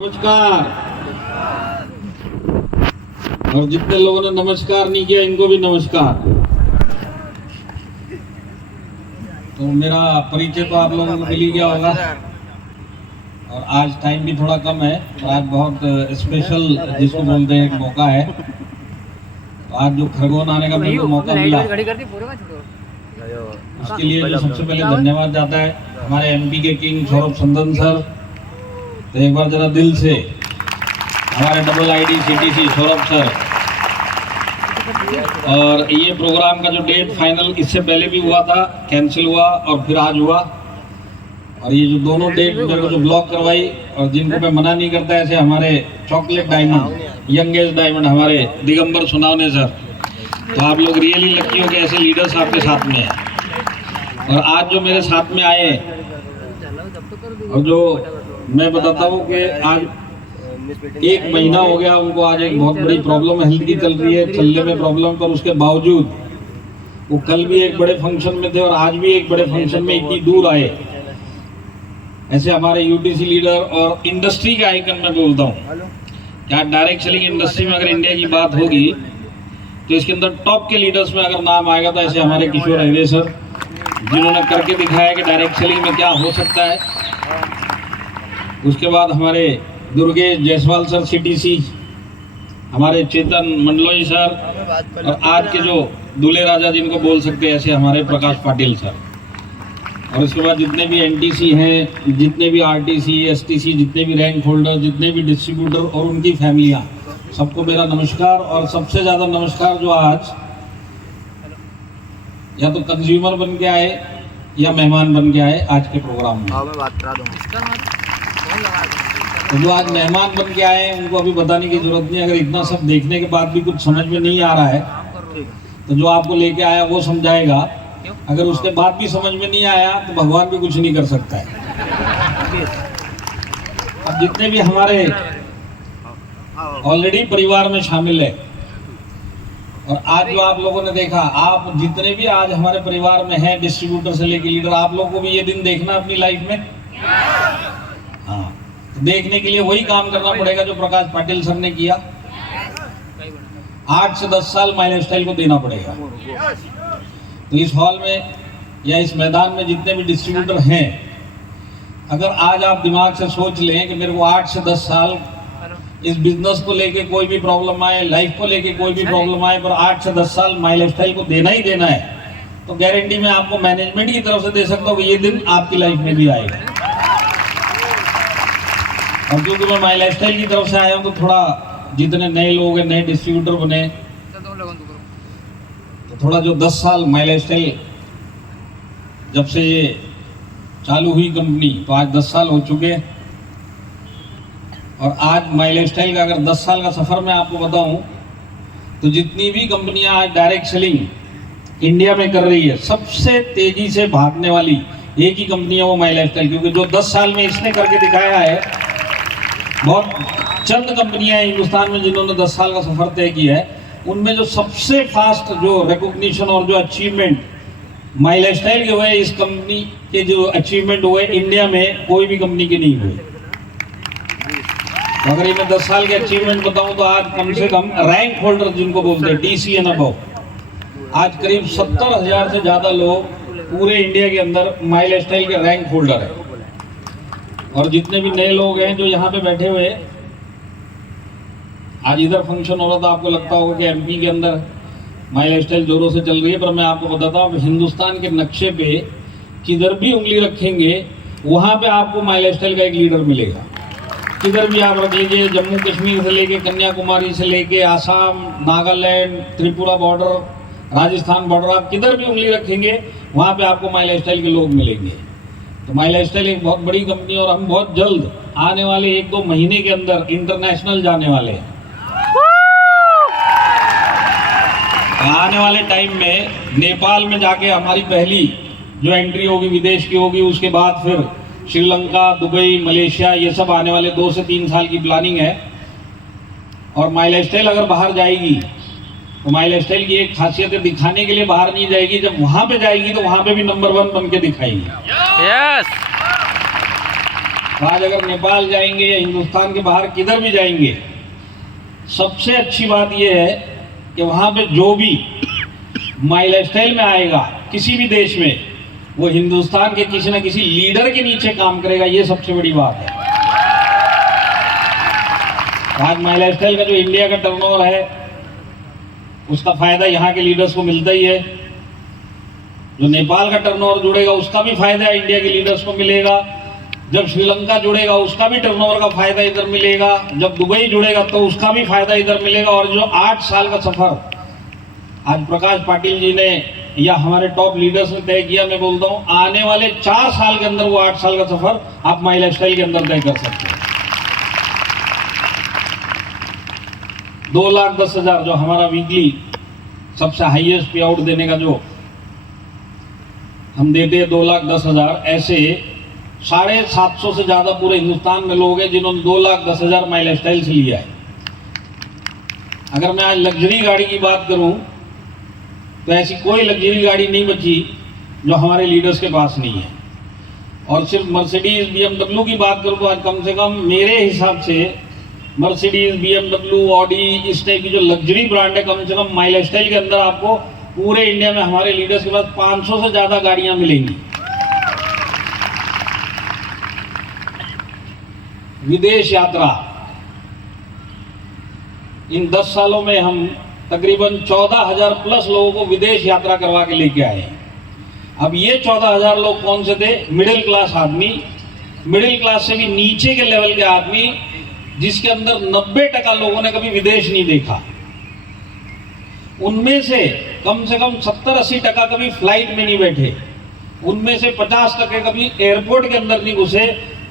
नमस्कार। और जितने लोगों ने नमस्कार नहीं किया इनको भी नमस्कार। तो मेरा परिचय तो आप लोगों को मिल ही गया होगा और आज टाइम भी थोड़ा कम है तो आज बहुत स्पेशल जिसको बोलते हैं एक मौका है। तो आज जो खरगोन आने का मेरे को मौका मिला उसके लिए जो सबसे पहले धन्यवाद जाता है हमारे एमपी के किंग सौरभ संदन सर। तो एक बार जरा दिल से हमारे double ID CTC Saurabh sir. और ये प्रोग्राम का जो डेट फाइनल इससे पहले भी हुआ था, कैंसिल हुआ और फिर आज हुआ। और ये जो दोनों डेट मेरे को जो ब्लॉक करवाई और जिनको मैं मना नहीं करता ऐसे हमारे चॉकलेट डायमंड यंगेस्ट डायमंड हमारे दिगंबर सुनावने सर। तो आप लोग रियली लकी हो कि ऐसे लीडर्स आपके साथ में हैं। और आज जो मेरे साथ में आए और जो मैं बताता हूँ कि आज 1 महीना हो गया उनको, आज एक बहुत बड़ी प्रॉब्लम हेल्थ की चल रही है, चलने में प्रॉब्लम, पर उसके बावजूद वो कल भी एक बड़े फंक्शन में थे और आज भी एक बड़े फंक्शन में इतनी दूर आए। ऐसे हमारे यूटीसी लीडर और इंडस्ट्री के आइकन में बोलता हूँ क्या डायरेक्ट सेलिंग इंडस्ट्री में अगर इंडिया की बात होगी तो इसके अंदर टॉप के लीडर्स में अगर नाम आएगा तो ऐसे हमारे किशोर अहिरे सर, जिन्होंने करके दिखाया कि डायरेक्ट सेलिंग में क्या हो सकता है। उसके बाद हमारे दुर्गेश जायसवाल सर सीटीसी, हमारे चेतन मंडलोई सर, और आज के जो दूल्हे राजा जिनको बोल सकते हैं ऐसे हमारे प्रकाश पाटिल सर। और उसके बाद जितने भी एनटीसी हैं, जितने भी आरटीसी, एसटीसी, जितने भी रैंक होल्डर, जितने भी डिस्ट्रीब्यूटर और उनकी फैमिलियां, सबको मेरा नमस्कार। और सबसे ज़्यादा नमस्कार जो आज या तो कंज्यूमर बन के आए या मेहमान बन के आए आज के प्रोग्राम में। तो जो आज मेहमान बन के आए हैं उनको अभी बताने की जरूरत नहीं। अगर इतना सब देखने के बाद भी कुछ समझ में नहीं आ रहा है तो जो आपको लेके आया वो समझाएगा। अगर उसके बाद भी समझ में नहीं आया तो भगवान भी कुछ नहीं कर सकता है। अब जितने भी हमारे ऑलरेडी परिवार में शामिल है और आज जो आप लोगों ने देखा, आप जितने भी आज हमारे परिवार में हैं, डिस्ट्रीब्यूटर से लेकर लीडर, आप लोगों को भी ये दिन देखना अपनी लाइफ में। हाँ, देखने के लिए वही काम करना पड़ेगा जो प्रकाश पाटिल सर ने किया। 8 से 10 साल माई लाइफस्टाइल को देना पड़ेगा। तो इस हॉल में या इस मैदान में जितने भी डिस्ट्रीब्यूटर हैं, अगर आज आप दिमाग से सोच लें कि मेरे को 8 से 10 साल इस बिजनेस को लेके कोई भी प्रॉब्लम आए, लाइफ को लेके कोई भी प्रॉब्लम आए, पर 8 से 10 साल माई लाइफस्टाइल को देना ही देना है, तो गारंटी मैं आपको मैनेजमेंट की तरफ से दे सकता हूँ कि ये दिन आपकी लाइफ में भी आएगा। और क्योंकि मैं माई लाइफस्टाइल की तरफ से आया हूँ तो थोड़ा जितने नए लोग हैं, नए डिस्ट्रीब्यूटर बने, तो थोड़ा जो 10 साल माई लाइफस्टाइल जब से ये चालू हुई कंपनी, तो आज 10 साल हो चुके हैं। और आज माई लाइफस्टाइल का अगर 10 साल का सफ़र मैं आपको बताऊं तो जितनी भी कंपनियां आज डायरेक्ट सेलिंग इंडिया में कर रही है, सबसे तेजी से भागने वाली एक ही कंपनी है, वो माई लाइफस्टाइल। क्योंकि जो 10 साल में इसने करके दिखाया है, बहुत चंद कंपनियां हैं हिंदुस्तान में जिन्होंने 10 साल का सफर तय किया है। उनमें जो सबसे फास्ट जो रिकॉग्निशन और जो अचीवमेंट माई लाइफस्टाइल के हुए, इस कंपनी के जो अचीवमेंट हुए इंडिया में कोई भी कंपनी के नहीं हुए। तो अगर ये मैं 10 साल के अचीवमेंट बताऊं तो आज कम से कम रैंक होल्डर जिनको बोलते हैं टीसी एंड अबव, आज करीब 70,000 से ज़्यादा लोग पूरे इंडिया के अंदर माई लाइफस्टाइल के रैंक होल्डर है। और जितने भी नए लोग हैं जो यहाँ पे बैठे हुए, आज इधर फंक्शन हो रहा था, आपको लगता होगा कि एमपी के अंदर माई लाइफस्टाइल जोरों से चल रही है, पर मैं आपको बताता हूँ हिंदुस्तान के नक्शे पे किधर भी उंगली रखेंगे वहाँ पे आपको माई लाइफस्टाइल का एक लीडर मिलेगा। किधर भी आप रख लीजिए, जम्मू कश्मीर से लेके कन्याकुमारी से लेके आसाम, नागालैंड, त्रिपुरा बॉर्डर, राजस्थान बॉर्डर, आप किधर भी उंगली रखेंगे वहाँ पे आपको माई लाइफस्टाइल के लोग मिलेंगे। तो माई लाइफस्टाइल एक बहुत बड़ी कंपनी है और हम बहुत जल्द आने वाले 1-2 महीने के अंदर इंटरनेशनल जाने वाले हैं। आने वाले टाइम में नेपाल में जाके हमारी पहली जो एंट्री होगी विदेश की होगी, उसके बाद फिर श्रीलंका, दुबई, मलेशिया, ये सब आने वाले 2 से 3 साल की प्लानिंग है। और माई लाइफस्टाइल अगर बाहर जाएगी तो माई लाइफस्टाइल की एक खासियत है, दिखाने के लिए बाहर नहीं जाएगी, जब वहां पे जाएगी तो वहां पे भी नंबर 1 बन के दिखाएगी। यस। तो आज अगर नेपाल जाएंगे या हिंदुस्तान के बाहर किधर भी जाएंगे, सबसे अच्छी बात यह है कि वहाँ पे जो भी माई लाइफस्टाइल में आएगा किसी भी देश में, वो हिंदुस्तान के किसी न किसी लीडर के नीचे काम करेगा। ये सबसे बड़ी बात है। आज माई लाइफस्टाइल का जो इंडिया का टर्नओवर है, उसका फायदा यहाँ के लीडर्स को मिलता ही है। जो नेपाल का टर्नओवर जुड़ेगा उसका भी फायदा इंडिया के लीडर्स को मिलेगा। जब श्रीलंका जुड़ेगा उसका भी टर्नओवर का फायदा इधर मिलेगा। जब दुबई जुड़ेगा तो उसका भी फायदा इधर मिलेगा। और जो 8 साल का सफर आज प्रकाश पाटिल जी ने या हमारे टॉप लीडर्स ने तय किया, मैं बोलता हूं आने वाले 4 साल के अंदर वो 8 साल का सफर आप माई लाइफस्टाइल के अंदर तय कर सकते हैं। 2,10,000 जो हमारा वीकली सबसे हाईएस्ट पे आउट देने का जो हम देते हैं 2,10,000, ऐसे 750 से ज्यादा पूरे हिंदुस्तान में लोग हैं जिन्होंने 2,10,000 माई लाइफस्टाइल से लिया है। अगर मैं आज लग्जरी गाड़ी की बात करूं तो ऐसी कोई लग्जरी गाड़ी नहीं बची जो हमारे लीडर्स के पास नहीं है। और सिर्फ मर्सिडीज BMW की बात करूं तो आज कम से कम मेरे हिसाब से मर्सिडीज BMW ऑडी इस टाइप की जो लग्जरी ब्रांड है, कम से कम माई लाइफस्टाइल के अंदर आपको पूरे इंडिया में हमारे लीडर्स के पास 500 से ज्यादा गाड़ियां मिलेंगी। विदेश यात्रा, इन 10 सालों में हम तकरीबन 14,000 प्लस लोगों को विदेश यात्रा करवा के लेके आए हैं। अब ये 14,000 लोग कौन से थे? मिडिल क्लास आदमी, मिडिल क्लास से भी नीचे के लेवल के आदमी, जिसके अंदर 90% लोगों ने कभी विदेश नहीं देखा। उनमें से कम 70-80% कभी फ्लाइट में नहीं बैठे। उनमें से 50% कभी एयरपोर्ट के अंदर नहीं घुसे।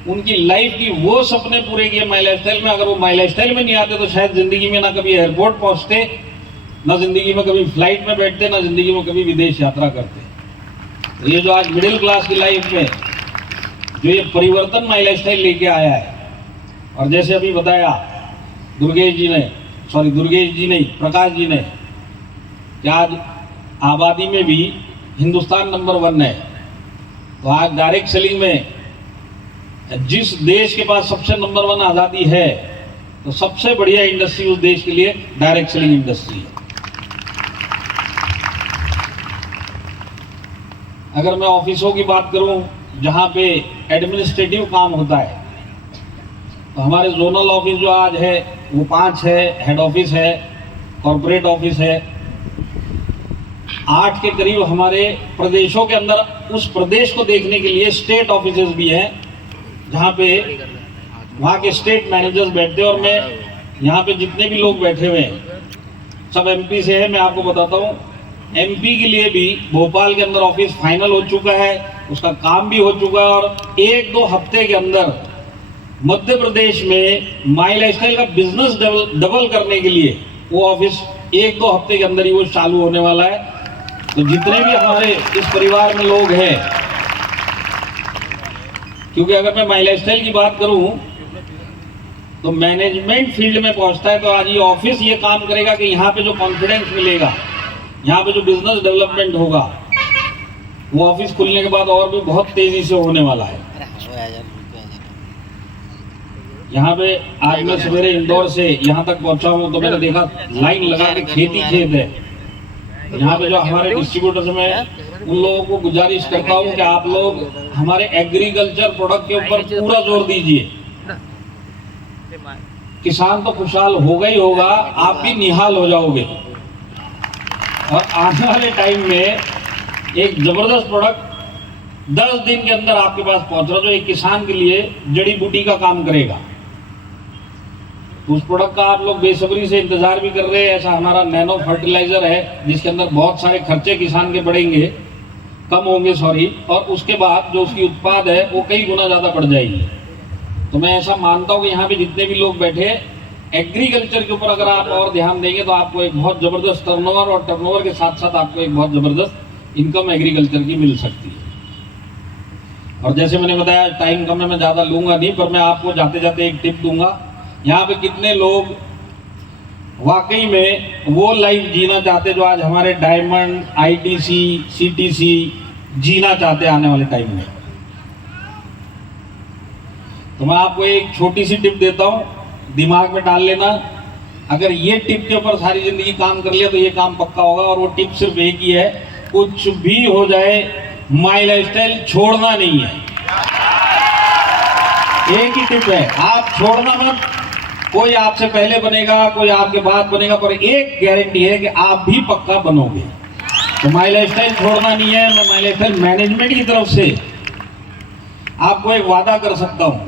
उनकी लाइफ की वो सपने पूरे किए माई लाइफस्टाइल में। अगर वो माई लाइफस्टाइल में नहीं आते तो शायद जिंदगी में ना कभी एयरपोर्ट पहुंचते, ना जिंदगी में कभी फ्लाइट में बैठते, ना जिंदगी में कभी विदेश यात्रा करते। तो ये जो आज मिडिल क्लास की लाइफ में जो ये परिवर्तन माई लाइफस्टाइल लेके आया है, और जैसे अभी बताया दुर्गेश जी नहीं, प्रकाश जी ने, कि आज आबादी में भी हिंदुस्तान नंबर 1 है। तो आज डायरेक्ट सेलिंग में जिस देश के पास सबसे नंबर 1 आज़ादी है, तो सबसे बढ़िया इंडस्ट्री उस देश के लिए डायरेक्ट सेलिंग इंडस्ट्री है। अगर मैं ऑफिसों की बात करूं जहां पे एडमिनिस्ट्रेटिव काम होता है, तो हमारे जोनल ऑफिस जो आज है वो 5 है, हेड ऑफिस है, कॉर्पोरेट ऑफिस है। 8 के करीब हमारे प्रदेशों के अंदर उस प्रदेश को देखने के लिए स्टेट ऑफिसेज भी हैं, जहाँ पे वहाँ के स्टेट मैनेजर्स बैठते हैं। और मैं यहाँ पे जितने भी लोग बैठे हुए हैं सब MP से है। मैं आपको बताता हूँ, MP के लिए भी भोपाल के अंदर ऑफिस फाइनल हो चुका है, उसका काम भी हो चुका है। और 1-2 हफ्ते के अंदर मध्य प्रदेश में माई लाइफस्टाइल का बिजनेस डबल करने के लिए वो ऑफिस 1-2 हफ्ते के अंदर ही वो चालू होने वाला है। तो जितने भी हमारे इस परिवार में लोग हैं, क्योंकि अगर मैं माई लाइफस्टाइल की बात करूं तो मैनेजमेंट फील्ड में पहुंचता है, तो आज ये ऑफिस ये काम करेगा कि यहाँ पे जो कॉन्फिडेंस मिलेगा, यहाँ पे जो बिजनेस डेवलपमेंट होगा, वो ऑफिस खुलने के बाद और भी बहुत तेजी से होने वाला है। यहाँ पे आज मैं सवेरे इंदौर से यहाँ तक पहुंचा हूँ तो मैंने देखा लाइन लगा के खेत ही खेत है। यहाँ पे जो हमारे डिस्ट्रीब्यूटर्स में उन लोगों को गुजारिश करता हूँ कि आप लोग हमारे एग्रीकल्चर प्रोडक्ट के ऊपर पूरा जोर दीजिए। किसान तो खुशहाल होगा ही होगा, आप भी निहाल हो जाओगे। और आने वाले टाइम में एक जबरदस्त प्रोडक्ट 10 दिन के अंदर आपके पास पहुंच रहा, जो एक किसान के लिए जड़ी बूटी का काम करेगा। उस प्रोडक्ट का आप लोग बेसब्री से इंतजार भी कर रहे हैं। ऐसा हमारा नैनो फर्टिलाइजर है, जिसके अंदर बहुत सारे खर्चे किसान के बढ़ेंगे, कम होंगे और उसके बाद जो उसकी उत्पाद है वो कई गुना ज़्यादा बढ़ जाएगी। तो मैं ऐसा मानता हूँ कि यहाँ पे जितने भी लोग बैठे, एग्रीकल्चर के ऊपर अगर आप और ध्यान देंगे तो आपको एक बहुत ज़बरदस्त टर्नओवर, और टर्नओवर के साथ साथ आपको एक बहुत ज़बरदस्त इनकम एग्रीकल्चर की मिल सकती है। और जैसे मैंने बताया, टाइम कम है, मैं ज़्यादा लूँगा नहीं, पर मैं आपको जाते जाते एक टिप दूंगा। यहाँ पे कितने लोग वाकई में वो लाइफ जीना चाहते जो आज हमारे डायमंड, ITC, CTC जीना चाहते आने वाले टाइम में। तो मैं आपको एक छोटी सी टिप देता हूँ, दिमाग में डाल लेना। अगर ये टिप के ऊपर सारी जिंदगी काम कर लिया तो ये काम पक्का होगा। और वो टिप सिर्फ एक ही है, कुछ भी हो जाए माई लाइफस्टाइल छोड़ना नहीं है। एक ही टिप है, आप छोड़ना मत। कोई आपसे पहले बनेगा, कोई आपके बाद बनेगा, पर एक गारंटी है कि आप भी पक्का बनोगे। तो माई लाइफस्टाइल छोड़ना नहीं है। मैं माई लाइफस्टाइल मैनेजमेंट की तरफ से आपको एक वादा कर सकता हूं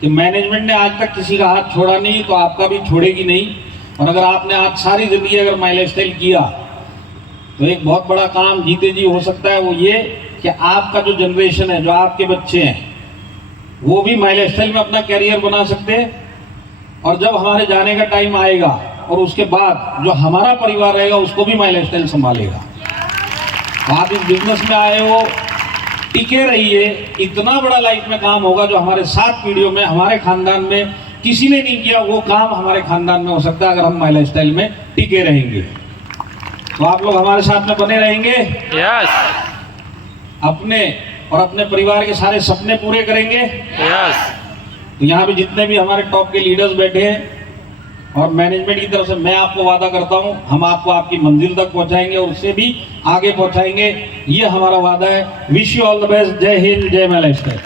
कि मैनेजमेंट ने आज तक किसी का हाथ छोड़ा नहीं, तो आपका भी छोड़ेगी नहीं। और अगर आपने आज सारी जिंदगी अगर माई लाइफस्टाइल किया तो एक बहुत बड़ा काम जीते जी हो सकता है। वो ये कि आपका जो जनरेशन है, जो आपके बच्चे हैं, वो भी माई लाइफस्टाइल में अपना कैरियर बना सकते हैं। और जब हमारे जाने का टाइम आएगा और उसके बाद जो हमारा परिवार रहेगा उसको भी माई लाइफस्टाइल संभालेगा। आप इस बिजनेस में आए हो, टिके रहिए। इतना बड़ा लाइफ में काम होगा जो हमारे 7 पीढ़ियों में, हमारे खानदान में किसी ने नहीं किया, वो काम हमारे खानदान में हो सकता है अगर हम माई लाइफस्टाइल में टिके रहेंगे। तो आप लोग हमारे साथ में बने रहेंगे। यस। अपने और अपने परिवार के सारे सपने पूरे करेंगे। यस। तो यहाँ पे जितने भी हमारे टॉप के लीडर्स बैठे हैं और मैनेजमेंट की तरफ से मैं आपको वादा करता हूँ, हम आपको आपकी मंजिल तक पहुँचाएंगे और उससे भी आगे पहुँचाएंगे। ये हमारा वादा है। Wish you all the best. जय हिंद, जय माई लाइफस्टाइल।